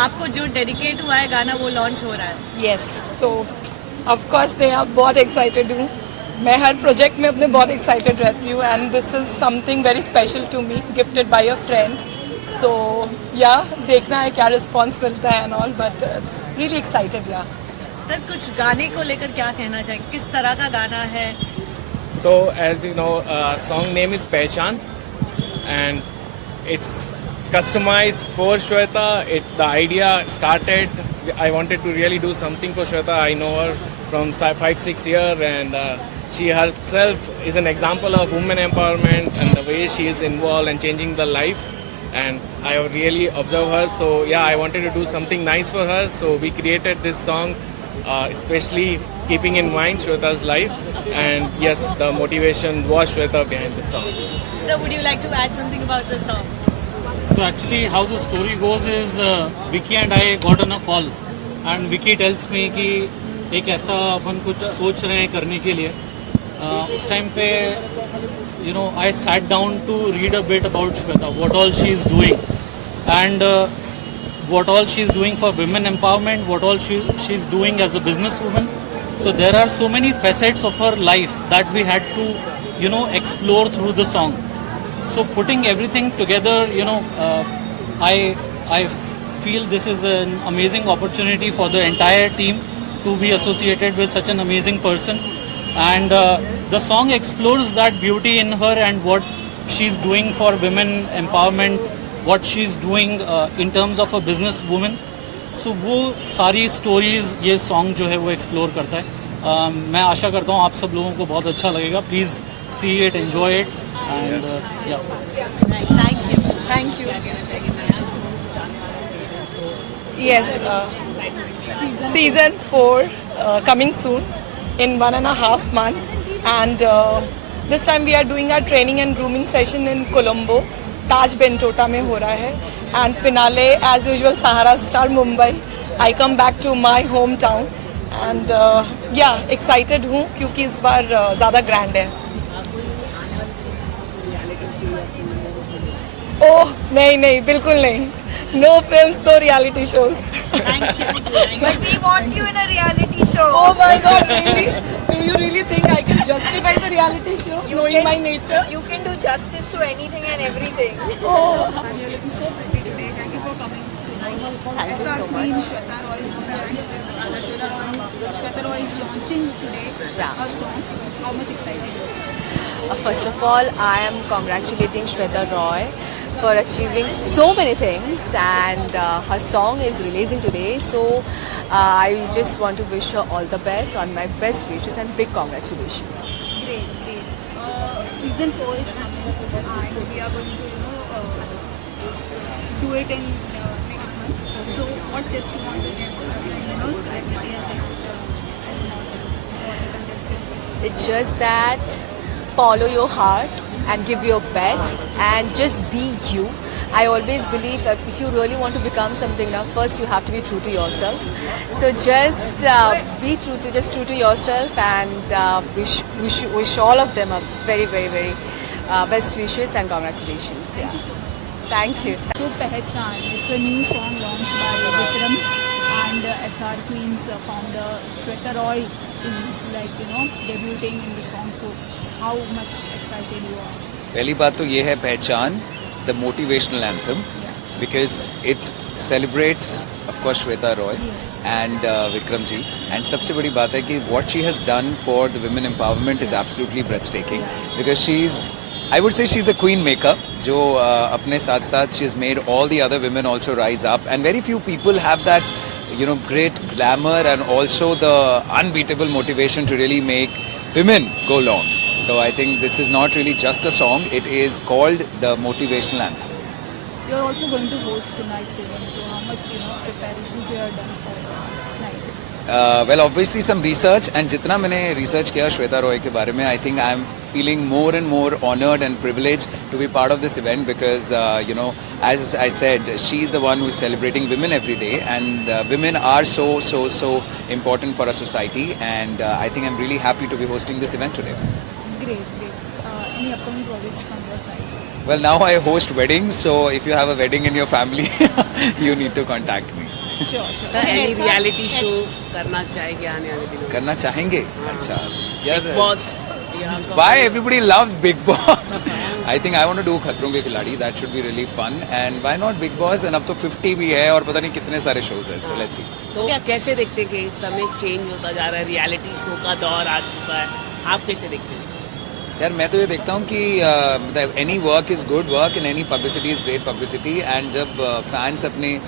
आपको जो डेडिकेट हुआ है गाना वो लॉन्च हो रहा है। यस, तो ऑफ कोर्स मैं अब बहुत एक्साइटेड हूँ। मैं हर प्रोजेक्ट में अपने बहुत एक्साइटेड रहती हूँ and this is something very special to me, gifted by a friend. So yeah देखना है क्या रिस्पॉन्स मिलता है and all, but really excited. Yeah sir कुछ गाने को लेकर क्या कहना चाहिए, किस तरह का गाना है? So, as you know, song name is Pehchan, and it's customized for Shweta. The idea started. I wanted to really do something for Shweta. I know her from 5-6 years, and she herself is an example of women empowerment and the way she is involved and changing the life. And I really observe her. So yeah, I wanted to do something nice for her. So we created this song, especially keeping in mind Shweta's life. And yes, the motivation was Shweta behind the song. Sir, would you like to add something about the song? So actually how the story goes is Vicky and I got on a call and Vicky tells me कि एक ऐसा अपन कुछ सोच रहे हैं करने के लिए। उस टाइम पे I sat down to read a bit about Shweta, what all she is doing and what all she is doing for women empowerment, what all she is doing as a businesswoman. So there are so many facets of her life that we had to explore through the song. So putting everything together, I feel this is an amazing opportunity for the entire team to be associated with such an amazing person. And the song explores that beauty in her and what she's doing for women empowerment, what she's doing in terms of a business woman. So वो सारी stories ये song जो है वो explore करता है। मैं आशा करता हूँ आप सब लोगों को बहुत अच्छा लगेगा। Please see it, enjoy it and या thank you. Yes, season 4 coming soon in 1.5 months, and this time we are doing our training and grooming session in Colombo, Taj Bentota में हो रहा है, and finale as usual Sahara Star Mumbai. I come back to my hometown and yeah, excited हूँ क्योंकि इस बार ज़्यादा grand है। ओह नहीं बिल्कुल नहीं, no films, no reality shows. Thank you. But we want you in a reality show. Oh my God, really? Do you really think I can justify the reality show, knowing my nature? You can do justice to anything and everything. Oh, And you're looking so pretty today. Thank you for coming. Thank you so Queen much. Shweta Roy's brand. Shweta Roy is launching today a song. How much excited? First of all, I am congratulating Shweta Roy for achieving so many things, and her song is releasing today. So I just want to wish her all the best, on my best wishes, and big congratulations. Great. Season 4 is coming and we are going to do it in next month. So what tips you want to give celebrity as an contestant? It's just that follow your heart and give your best and just be you. I always believe that if you really want to become something now, first you have to be true to yourself. So just be true to yourself, and wish all of them a very best wishes and congratulations. Yeah. Thank you. So Pehchan, it's a new song launched by Vikram and SR Queen's founder Shweta Roy is debuting in the song. So how much excited you are? पहली बात तो ये है पहचान, the motivational anthem, because it celebrates of course Shweta Roy and Vikram ji, and सबसे बड़ी बात है कि what she has done for the women empowerment is absolutely breathtaking, because I would say she's a queen maker जो अपने साथ साथ she has made all the other women also rise up, and very few people have that great glamour and also the unbeatable motivation to really make women go long. So I think this is not really just a song, it is called the motivational anthem. You're also going to host tonight's event, so how much preparations you have done for night? Well, obviously some research, and जितना मैंने research किया श्वेता रॉय के बारे में, I think I'm feeling more and more honored and privileged to be part of this event, because as I said, she's the one who's celebrating women every day, and women are so important for our society, and I think I'm really happy to be hosting this event today. Great. Any upcoming projects from your side? Well, now I host weddings, so if you have a wedding in your family, you need to contact me. Any reality show करना चाहेंगे आने वाले दिनों में? करना चाहेंगे? अच्छा यार, big boss why everybody loves Big Boss? I think I want to do खतरों के खिलाड़ी. That should be really fun. And why not Big Boss? And अब तो 50 भी है और पता नहीं कितने सारे shows हैं. So let's see. तो कैसे देखते हैं कि इस समय चेंज होता जा रहा है, रियलिटी शो का दौर आ चुका है, आप कैसे देखते हैं? यार मैं तो ये देखता हूँ कि any work is good work and any publicity is great publicity. And जब फैंस अपने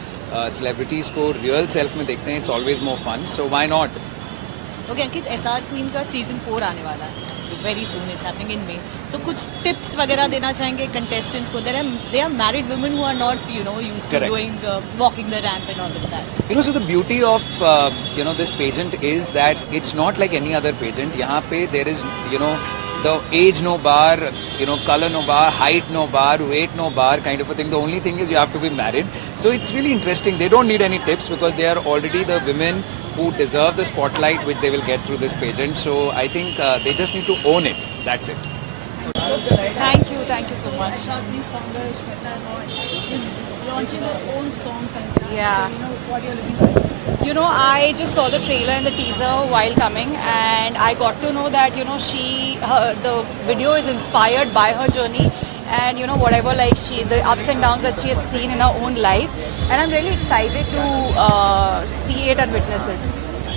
सेलिब्रिटीज को रियल सेल्फ में देखते हैं, it's always more fun. So why not? Okay Ankit, SR queen का सीजन 4 आने वाला है very soon. It's happening in May. तो कुछ टिप्स वगैरह देना चाहेंगे कंटेस्टेंट्स को? They are married women who are not used to doing walking the ramp and all of that. You know, so the beauty of this pageant is that it's not like any other pageant. यहाँ पे there is the age no bar, color no bar, height no bar, weight no bar kind of a thing. The only thing is you have to be married. So it's really interesting. They don't need any tips because they are already the women who deserve the spotlight which they will get through this pageant. So I think they just need to own it. That's it. Thank you so much. SR Queen's founder Shweta Roy is launching her own song contest. Yeah. So what you're looking for? I just saw the trailer and the teaser while coming, and I got to know that the video is inspired by her journey, and whatever the ups and downs that she has seen in her own life, and I'm really excited to see it and witness it.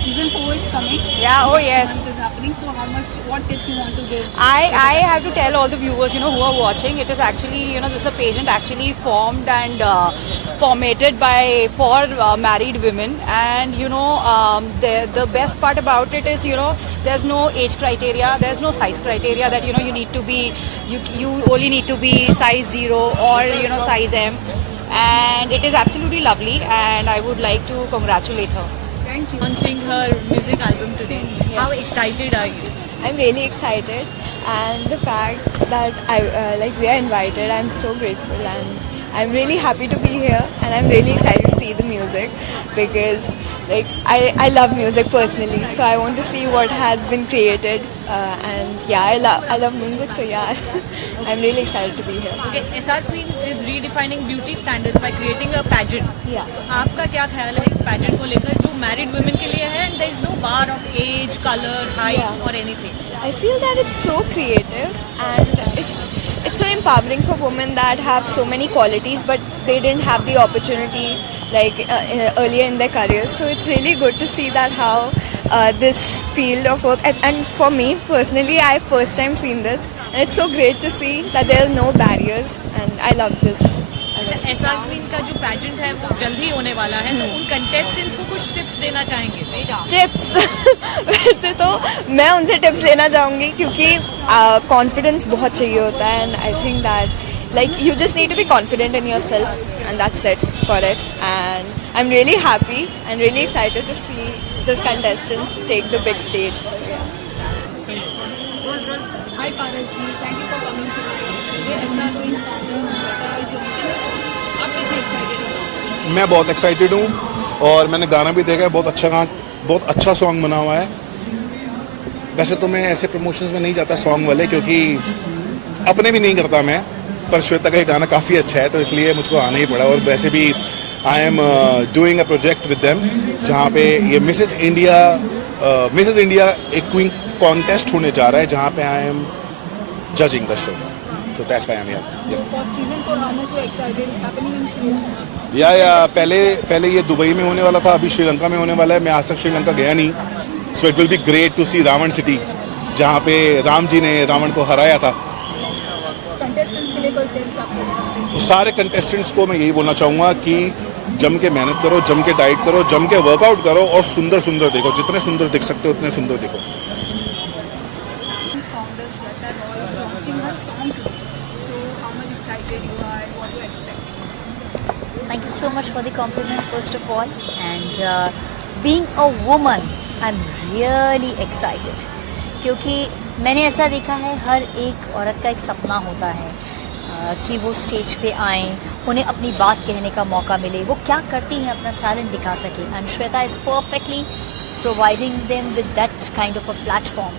Season 4 is coming. Yeah, oh Next yes. month is happening. So what tips you want to give? I have to tell all the viewers, who are watching, it is actually, this is a pageant actually formed and formatted for married women, and the best part about it is, there's no age criteria, there's no size criteria that you need to be, you only need to be size 0 or size M, and it is absolutely lovely, and I would like to congratulate her. Thank you. Launching her music album today. How excited are you? I'm really excited, and the fact that we are invited, I'm so grateful, and I'm really happy to be here, and I'm really excited to see the music because I love music personally, so I want to see what has been created, and yeah, I love music, so yeah, I'm really excited to be here. Okay, SR Queen is redefining beauty standards by creating a pageant. Yeah. आपका क्या ख्याल है इस pageant को लेकर जो married women के लिए है, and there is no bar of age, color, height Yeah. or anything. I feel that it's so creative, and it's so empowering for women that have so many qualities but they didn't have the opportunity earlier in their careers. So it's really good to see that how this field of work, and for me personally, I first time seen this, and it's so great to see that there are no barriers, and I love this. अच्छा, SR Queen का जो pageant है वो जल्द ही होने वाला है, तो उन contestants को कुछ tips देना चाहेंगे? टिप्स वैसे तो मैं उनसे टिप्स लेना चाहूँगी क्योंकि कॉन्फिडेंस बहुत चाहिए होता है, and I think that you just need to be confident in yourself, and that's it for it. And I'm really happy and really excited to see these contestants take the big stage. So, yeah. Hi Parasji, thank you for coming to the SR Queen's founder Shweta Roy is launching the song. आप कितने excited हैं song के लिए? मैं बहुत excited हूँ और मैंने गाना भी देखा है. बहुत अच्छा सॉन्ग बना हुआ है. वैसे तो मैं ऐसे प्रमोशंस में नहीं जाता सॉन्ग वाले, क्योंकि अपने भी नहीं करता मैं, पर श्वेता का ये गाना काफ़ी अच्छा है तो इसलिए मुझको आना ही पड़ा. और वैसे भी I am doing a project with them जहाँ पे ये मिसेस इंडिया एक क्वीन कॉन्टेस्ट होने जा रहा है जहाँ पे I am judging the show. So that's why I am here. For season 4, how much you excited? It's happening in Sri Lanka. या पहले ये दुबई में होने वाला था, अभी श्रीलंका में होने वाला है. मैं आज तक श्रीलंका गया नहीं, so it will be great to see Ravan city जहाँ पे राम जी ने रावण को हराया था. Contestants के लिए कोई tips आपकी तरफ से? तो सारे कंटेस्टेंट्स को मैं यही बोलना चाहूँगा कि जम के मेहनत करो, जम के डाइट करो, जम के वर्कआउट करो और सुंदर देखो. जितने सुंदर दिख सकते हो उतने सुंदर दिखो. Founder Shweta Roy is launching her song today. So how much excited you are and what you expect? Thank you so much for the compliment first of all, and being a woman I'm really excited क्योंकि मैंने ऐसा देखा है हर एक औरत का एक सपना होता है कि वो स्टेज पे आएँ, उन्हें अपनी बात कहने का मौका मिले, वो क्या करती हैं अपना टैलेंट दिखा सके, and Shweta is perfectly providing them with that kind of a platform.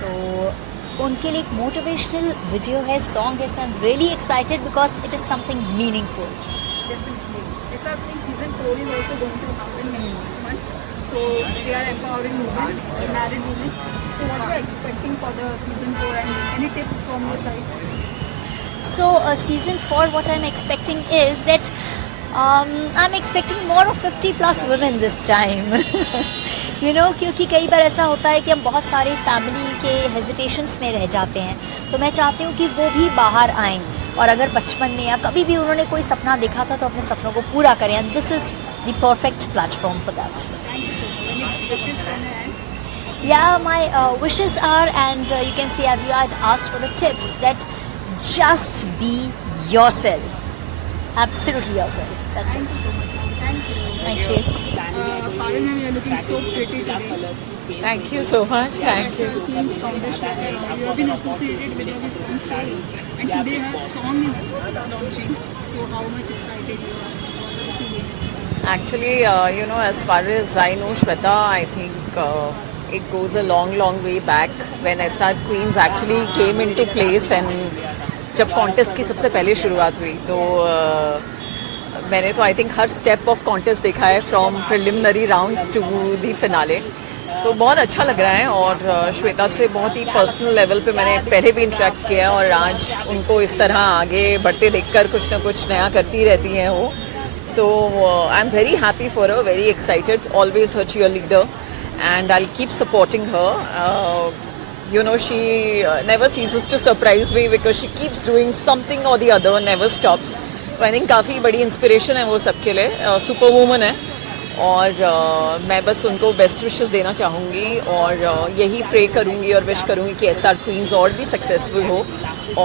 तो उनके लिए एक मोटिवेशनल वीडियो है, सॉन्ग है, so I am really excited because it is something meaningful. Definitely. SR Queen season 4 is also going to happen next month. So they are empowering women, married women. So what are you expecting for the season 4 and any tips from your side? So season 4, what I'm expecting is that I'm expecting more of 50 plus women this time. You know, क्योंकि कई बार ऐसा होता है कि हम बहुत सारे family के हेजिटेशंस में रह जाते हैं, तो मैं चाहती हूँ कि वो भी बाहर आएँ और अगर बचपन में या कभी भी उन्होंने कोई सपना देखा था तो अपने सपनों को पूरा करें, and this is the perfect platform for that. Yeah, my wishes are, and you can see, as you had asked for the tips, that just be yourself, absolutely yourself. That's it. Thank you. Thank you. Parul ma'am, you are looking so pretty today. Thank you so much. Thank you. Queen's Foundation. You have been associated with our film show, and today her song is launching. So how much excited you are? What are the feelings? Actually, you know, as far as I know, Shweta, I think it goes a long, long way back when SR Queens actually came into place, and जब contest की सबसे पहले शुरुआत हुई तो मैंने तो I think हर स्टेप ऑफ कॉन्टेस्ट देखा है, from preliminary rounds to the finale. तो बहुत अच्छा लग रहा है और श्वेता से बहुत ही पर्सनल लेवल पे मैंने पहले भी इंटरेक्ट किया और आज उनको इस तरह आगे बढ़ते देखकर कुछ ना कुछ नया करती रहती हैं वो. So I am very happy for her, very excited, always her cheer leader, and I'll keep supporting her. You know, she never ceases to surprise me because she keeps doing something or the other, never stops. तो I think काफ़ी बड़ी inspiration है वो सबके लिए, super woman है और मैं बस उनको बेस्ट विशेस देना चाहूँगी और यही प्रे करूँगी और विश करूँगी कि SR Queens और भी सक्सेसफुल हो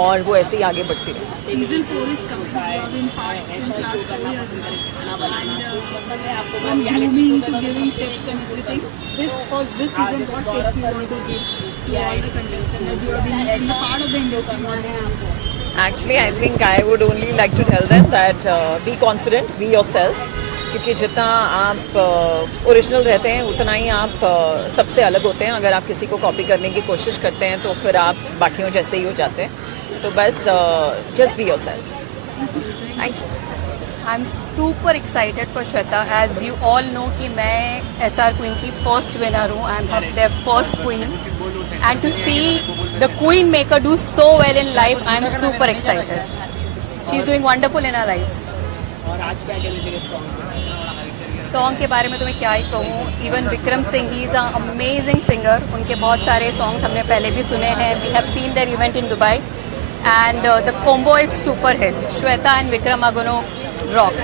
और वो ऐसे ही आगे बढ़ती रहे. Season 4 is coming. You have been part since last 4 years now. And from grooming to giving tips and everything, for this season, what tips you want to give to all the contestants as you have been in the part of the industry more than years? Actually, I think I would only like to tell them that be confident, be yourself. क्योंकि जितना आप original रहते हैं उतना ही आप सबसे अलग होते हैं. अगर आप किसी को कॉपी करने की कोशिश करते हैं तो फिर आप बाकियों जैसे ही हो जाते हैं. तो बस just be yourself. Thank you. I'm super excited for Shweta. As you all know कि मैं SR Queen की first winner हूँ. I'm their first queen. And to see the queen maker do so well in life, I'm super excited. She's doing wonderful in her life. Song के बारे में तो मैं क्या ही कहूँ. Even Vikram Singh, he is a amazing singer. उनके बहुत सारे सॉन्ग्स हमने पहले भी सुने हैं. We have seen their event in Dubai and the combo is super hit. Shweta and Vikram are gonna rock.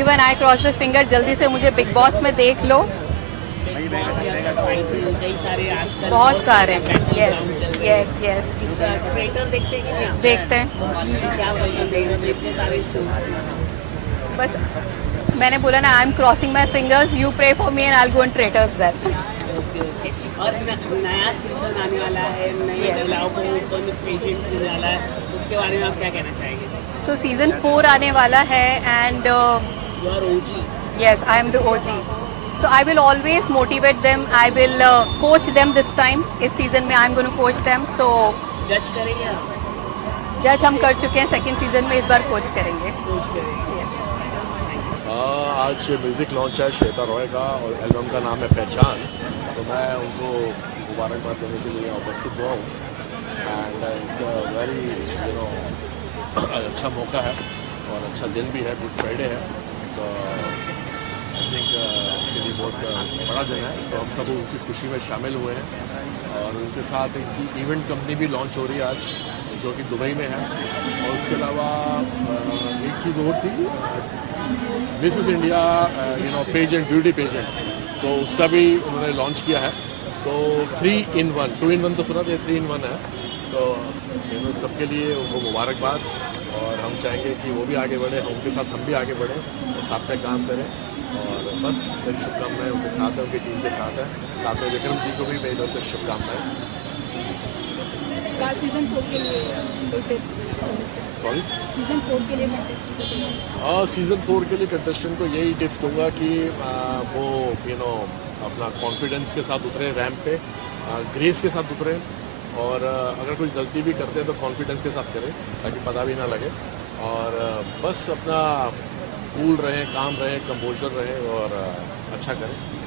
Even I cross the finger, जल्दी से मुझे बिग बॉस में देख लो. बहुत सारे. यस यस यस देखते हैं. बस मैंने बोला ना, I am crossing my fingers, you pray for me and I will go in traitors there. और नया सीजन आने वाला है, नए महिलाओं को पेजेंट मिलने वाला है, उसके बारे में आप क्या कहना चाहेंगे? सो सीजन 4 आने वाला है and yes, I am the OG. So I will always motivate them. I will coach them this time. इस सीजन में I'm going to coach them. So जज करेंगे? जज हम कर चुके हैं सेकंड सीजन में, इस बार कोच करेंगे. आज म्यूज़िक लॉन्च है श्वेता रॉय का और एल्बम का नाम है पहचान. तो मैं उनको मुबारकबाद देने के लिए उपस्थित हुआ हूँ. एंड इट्स अ वेरी अच्छा मौका है और अच्छा दिन भी है, गुड फ्राइडे है. तो आई थिंक उनके लिए बहुत बड़ा दिन है. तो हम सब उनकी खुशी में शामिल हुए हैं और उनके साथ इनकी इवेंट कंपनी भी लॉन्च हो रही है आज, जो कि दुबई में है. और उसके अलावा एक चीज़ और थी, Mrs India pageant, beauty pageant, तो उसका भी उन्होंने लॉन्च किया है. तो 3 in 1, 2 in 1 तो सुना था, 3 in 1 है. तो सबके लिए उनको मुबारकबाद और हम चाहेंगे कि वो भी आगे बढ़े, उनके साथ हम भी आगे बढ़ें और साथ में काम करें. और बस मेरी शुभकामनाएं उनके साथ है, उनकी टीम के साथ है. साथ में विक्रम जी को भी मेरी तरफ से शुभकामनाएं. सीजन 4 के लिए सॉरी सीजन 4 के लिए कंटेस्टेंट सीज़न 4 के लिए कंटेस्टेंट को यही टिप्स दूंगा कि वो अपना कॉन्फिडेंस के साथ उतरे रैंप पे, ग्रेस के साथ उतरे और अगर कोई गलती भी करते हैं तो कॉन्फिडेंस के साथ करें ताकि पता भी ना लगे. और बस अपना कूल रहें, काम रहें, कंपोजर रहें और अच्छा करें।